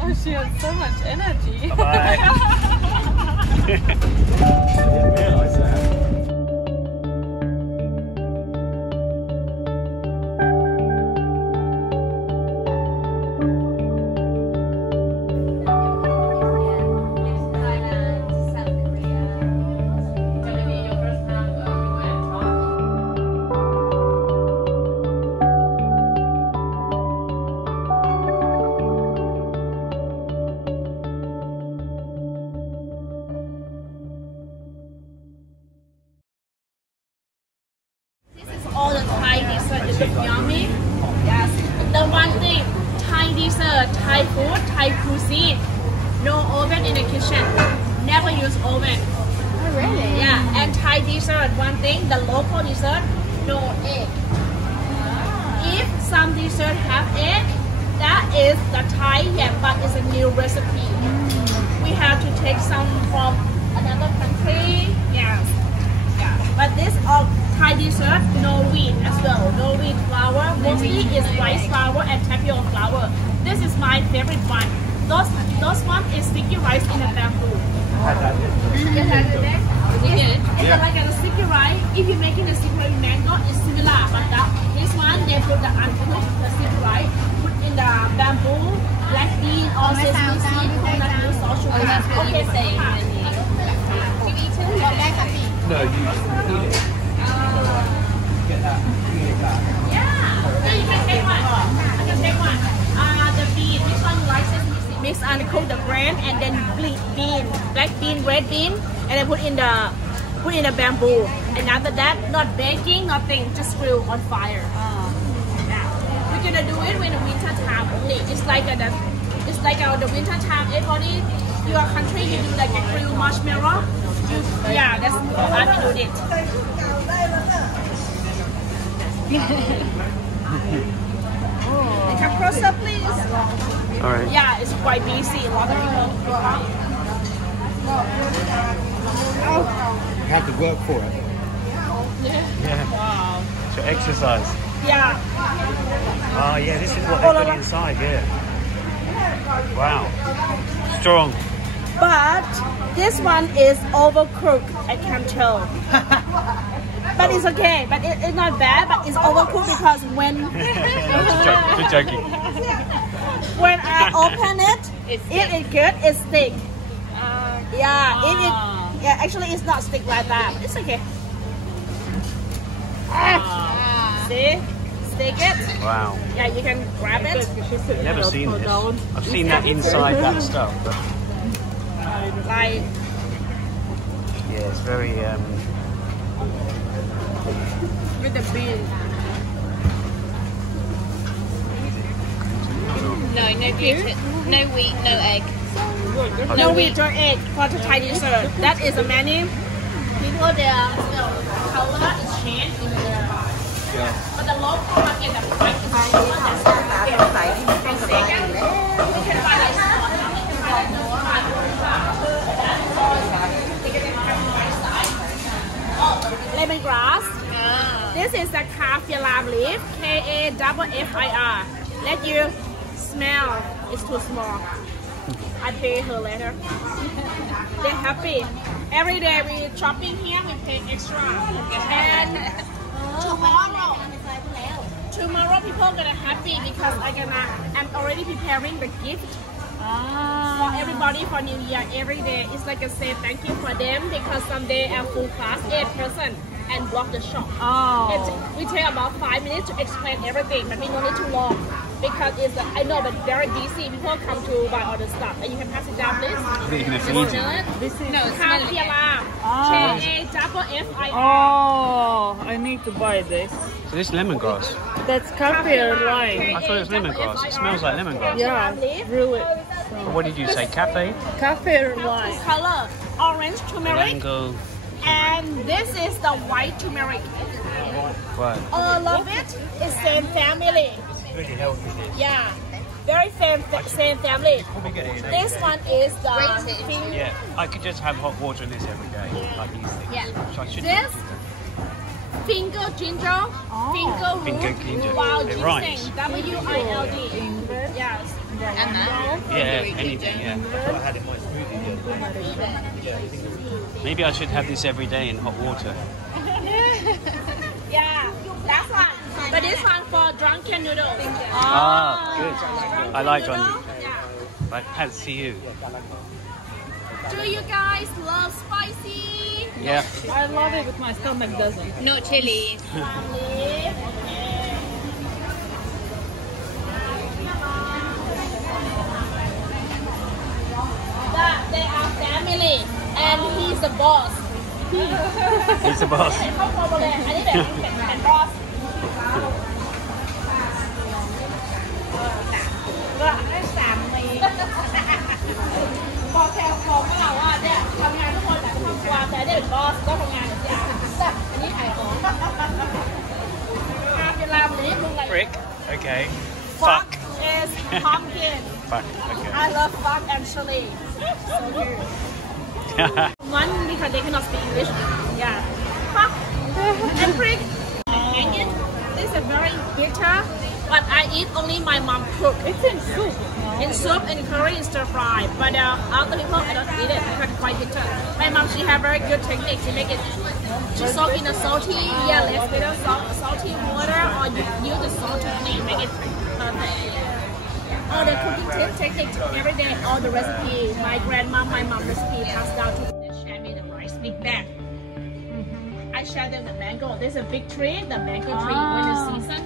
Oh, she has so much energy. Bye-bye. I didn't realise that. All the Thai dessert, it looks yummy. Yes. The one thing, Thai dessert, Thai food, Thai cuisine, no oven in the kitchen. Never use oven. Oh, really? Yeah. And Thai dessert, one thing, the local dessert, no egg. If some dessert have egg, that is the Thai, yeah, but it's a new recipe. We have to take some from another country. Yes. Yeah. But this all Thai dessert, no wheat as well, no wheat flour. Mostly is rice flour and tapioca flour. This is my favorite one. Those one is sticky rice in a bamboo. You had it there? It's like a sticky rice. If you make it a sticky rice mango, it's similar. But this one, they put the uncooked the sticky rice, put in the bamboo, black bean, all sesame seed, coconut milk, salt, sugar. That's what you were saying. Do you eat it? No, you eat it. Get that. Yeah, you can take one. I can take one. The bean, this one rice mix and cook the grain and then bean, black bean, red bean, and then put in the bamboo. And after that, not baking, nothing, just grill on fire. Yeah. We're gonna do it when the winter time only. It's like the winter time. Everybody, your country, you do like a grilled marshmallow. Yeah, that's how we do it. Come closer, please. All right. Yeah, it's quite busy. A lot of people. You have to work for it. Yeah. Wow. To exercise. Yeah. Oh, yeah, this is what they put inside, yeah. Wow. Strong. But this one is overcooked, I can tell. But it's okay, but it's not bad, but it's overcooked because when Just joking. when I open it, if it's good, it's stick. Yeah, actually it's not stick like that, but it's okay. See? Stick it. Wow. Yeah, you can grab it. Never seen this. I've seen that inside that stuff, but Like, yeah, it's very with the bean. No gluten, no wheat, no egg. No wheat or egg for the Thai dessert. That is a menu. People their color is changed in the but the local market the price is lemongrass. This is the kaffir leaf, K-A-F-F-I-R. Let you smell. It's too small. I pay her later. They're happy. Every day we shopping here, we pay extra. And tomorrow people are gonna happy because I'm already preparing the gift for everybody for New Year. Every day it's like a say thank you for them because someday I'm full class 8% and block the shop. We take about 5 minutes to explain everything, but we don't need too long because it's I know but very busy. People come to buy all the stuff and you can pass it down, please. you can feed you. No, it's Kaffir K-A-F-F-I-R. Oh, I need to buy this. So this lemongrass. That's kaffir lime. I thought it was lemongrass. It smells like lemongrass. Yeah, brew it. But what did you say? Cafe? Kaffir lime. Color orange turmeric. Mango. And this is the white turmeric. Right. All of it is same family. Really healthy this. Yeah, very same family. Probably get it in This every day. one is the Yeah, I could just have hot water in this every day, like easily. Yeah. So I should This finger ginger, finger root, Finger ginger. wild It ginseng, rhymes. WILD. Ingwer. Yes. Yeah, anything, yeah. I had it in my smoothie. Maybe I should have this every day in hot water. Yeah, that's one. But this one for drunken noodles. Ah, good. I like Noodle, on yeah. like pants to you. Do you guys love spicy? Yeah. I love it, but my stomach doesn't. No chili. Family. That they are family, and he's the boss. He's the boss. ครอบครัวหมดเลยอันนี้แบบเป็นบอสก็ให้สามีพอแค่ของเราอ่ะเนี่ยทำงานทุกคนแต่ครอบครัวแต่ได้เป็นบอสก็ทำงานอย่างนี้อันนี้ขายของเวลาแบบนี้มึงอะไร Frick. Okay. Fuck Fuck. is pumpkin. Fuck. Okay. I love fuck and chili. So good. One because they cannot speak English. Yeah. Fuck and prick. Hanging. This is very bitter, but I eat only my mom cook. It's in soup. In soup and curry and stir fry. But other people I don't eat it because it's quite bitter. My mom she have very good technique to make it. She soak in a salty, less bitter salty water, or you use the salt to make it perfect. All the cooking tips, techniques every day, all the recipe. My grandma, my mom recipe passed down to they share me the rice big bag. I share them the mango. There's a big tree, the mango tree. When the season,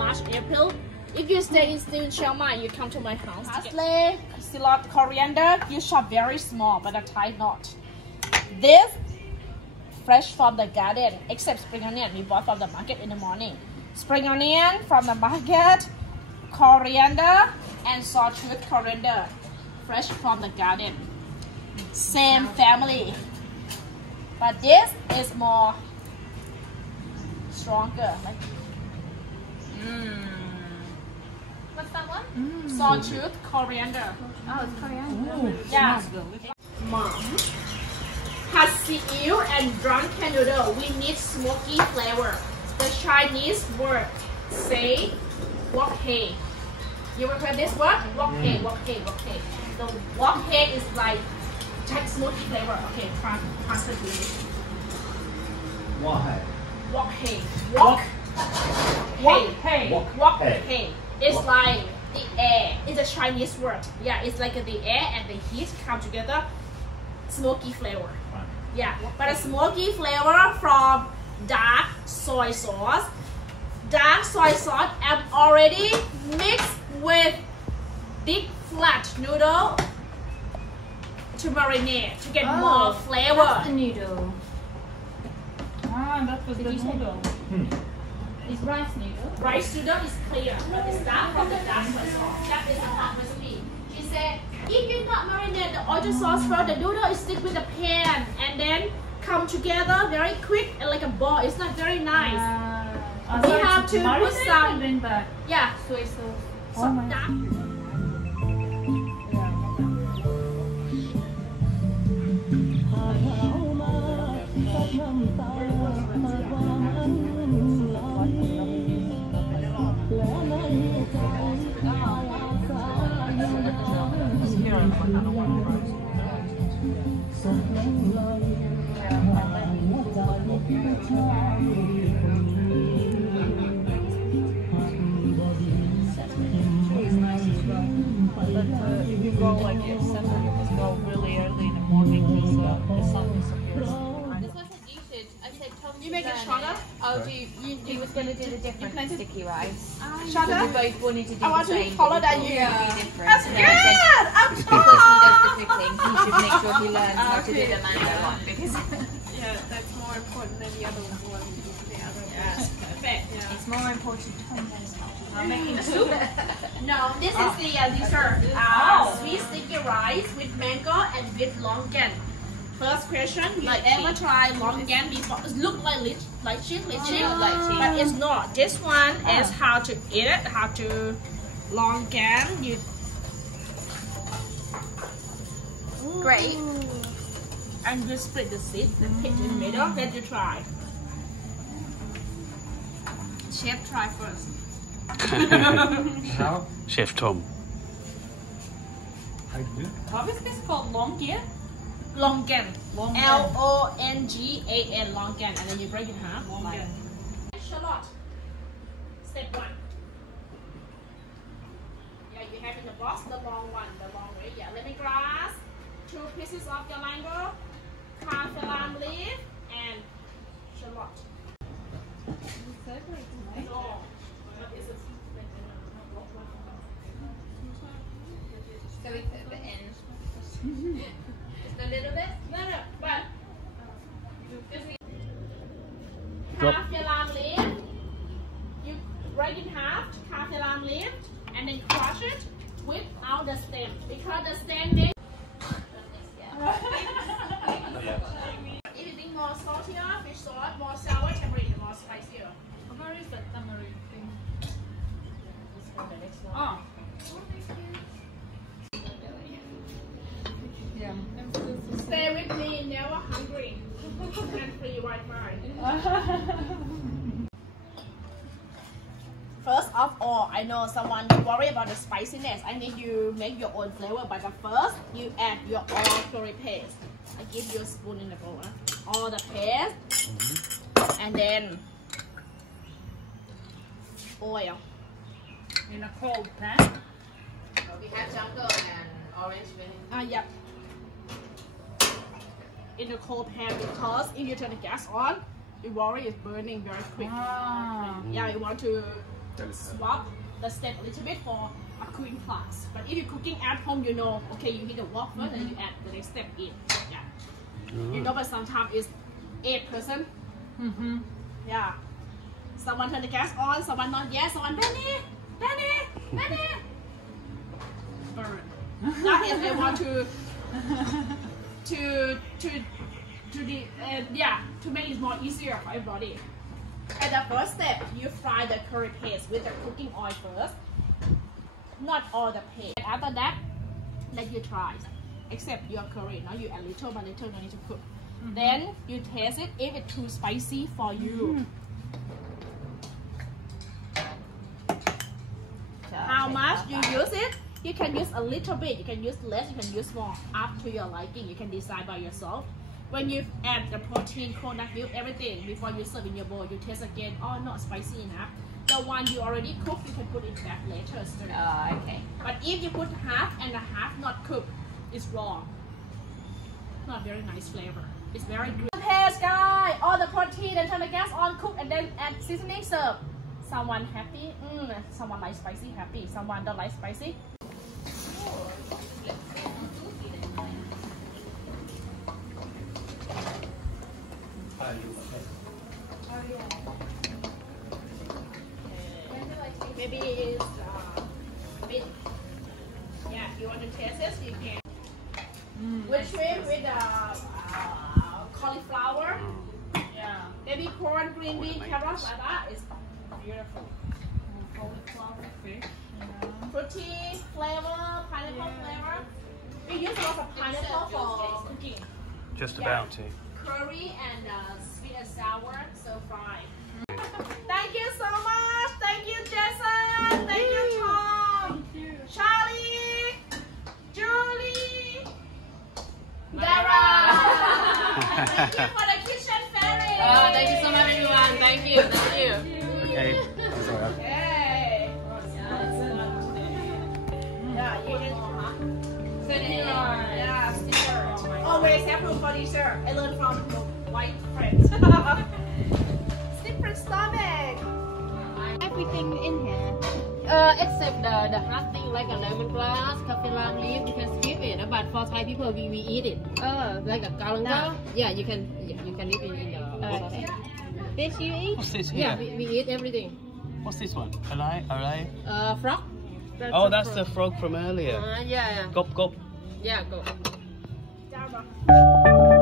March, April. If you stay in Chiang Mai, you come to my house. Parsley, scallop, coriander. You chop very small, but I tie not. This fresh from the garden, except spring onion. We bought from the market in the morning. Spring onion from the market. Coriander and sawtooth coriander, fresh from the garden. Same family, but this is more stronger. What's that one? Sawtooth coriander. Oh, it's coriander. Yeah. Mom has seaweed and drunken noodle. We need smoky flavor. The Chinese word say wok hei. You ever heard this word? Wok hei, wok hei, wok hei. The wok hei is like smoky flavor. Okay, translate to English. Why? Wok hei. Wok hei. Wok hei. It's like the air. It's a Chinese word. Yeah, it's like the air and the heat come together. Smoky flavor. Yeah, but a smoky flavor from dark soy sauce. Dark soy sauce am already mixed with big flat noodle to marinate to get more flavor. That's the noodle. Ah, that was the noodle. It's rice noodle. Rice noodle is clear, but it's dark from the dark soy sauce. That is the hot recipe. She said, if you not marinate the oyster sauce first, the noodle is stick with the pan and then come together very quick and like a ball. It's not very nice. We have to put some, yeah, Soy sauce. some dark. You go like in summer, you must go really early in the morning because the sun disappears. This wasn't you should. I said Tom. You make it shorter? Oh, you was going to do the different sticky rice. Shorter? So we both wanted to do I the want to be same. taller than but you. we thought it'd be different. That's And good! then I said, I'm because he tall! does the cooking, he should make sure he learns how to do the mango one because Yeah, that's more important than the other one. The other Perfect. it's more important to him than I'm making soup. No, this is the dessert. Sweet sticky rice with mango and with longan. First question, you ever try longan before? It look like lychee, but it's not. This one is how to eat it, how to longan. You Great. and you split the seed, the pit in the middle. Then you try. chef try first. How? Chef Tom. I do. What is this called? Longan? Longan. Longan. Longan. Longan. And then you break it in half. Longan. Shallot. Step 1. Yeah, you have in the box the long one, the long way. Yeah, lemongrass, 2 pieces of your mango, kaffir leaf, and shallot. No, but this is So it's at the end. Just a little bit. no, but Drop. kaffir leaf. You break in half, kaffir leaf, and then crush it without the stem because the stem makes. If you think more saltier, fish sauce, more sour, tamarind, more spicier. Where is the tamarind thing? Oh. Yeah. Stay with me, never hungry. And free Wi-Fi. First of all, I know someone worry about the spiciness. I need you make your own flavor, but first you add your all curry paste. I give you a spoon in the bowl. All the paste, and then oil. In a cold pan? We have jungle and orange vinegar. Yep. In the cold pan because if you turn the gas on, the worry is burning very quick. Yeah, you want to swap the step a little bit for a cooking class. But if you're cooking at home, you know, okay, you hit the wok first and you add the next step in. Yeah. You know, but sometimes it's 8 person. Yeah. Someone turn the gas on, someone not yet, someone Benny. Burn. That is I want to make it more easier for everybody. At the first step, you fry the curry paste with the cooking oil first. Not all the paste. After that, let you try. Except your curry. Now you add little by little, no need to cook. Then you taste it if it's too spicy for you. How much you use it? You can use a little bit, you can use less, you can use more, up to your liking. You can decide by yourself. When you add the protein, coconut milk, everything, before you serve in your bowl, you taste again, oh, not spicy enough. The one you already cooked, you can put it back later. Okay. But if you put half and a half not cooked, it's wrong. Not very nice flavor. It's very good. Paste, guys, all the protein and turn the gas on, cook, and then add seasoning, serve. Someone happy, someone like spicy, happy. Someone don't like spicy. Maybe it's a bit. Yeah, if you want to taste it, you can. With shrimp, with cauliflower. Yeah. Maybe corn, green bean, carrots, like that. It's beautiful. Cauliflower fish. Fruity flavor, pineapple flavor. We use lots of pineapple for cooking. Just about to. Curry and sweet and sour, so fried. Thank you so much. Thank you, Jason. Thank you, Tom. Charlie. Julie. Dara. Thank you for the kitchen fairy. Oh, thank you so much, everyone. Thank you. Thank you. Okay. Hey. Yeah, you can. Yeah, sticker. Always have room for dessert. I learned from white friends. Different stomach. Everything in here. Except the hard thing like a lemongrass, kaffir leaf, you can skip it. But for Thai people, we eat it. Like a galangal. Yeah, you can leave it in the. Okay. This you eat? What's this here? Yeah, we eat everything. What's this one? Alay? Frog. Oh, that's the frog from earlier. Yeah. Gop gop. Yeah, go. Down.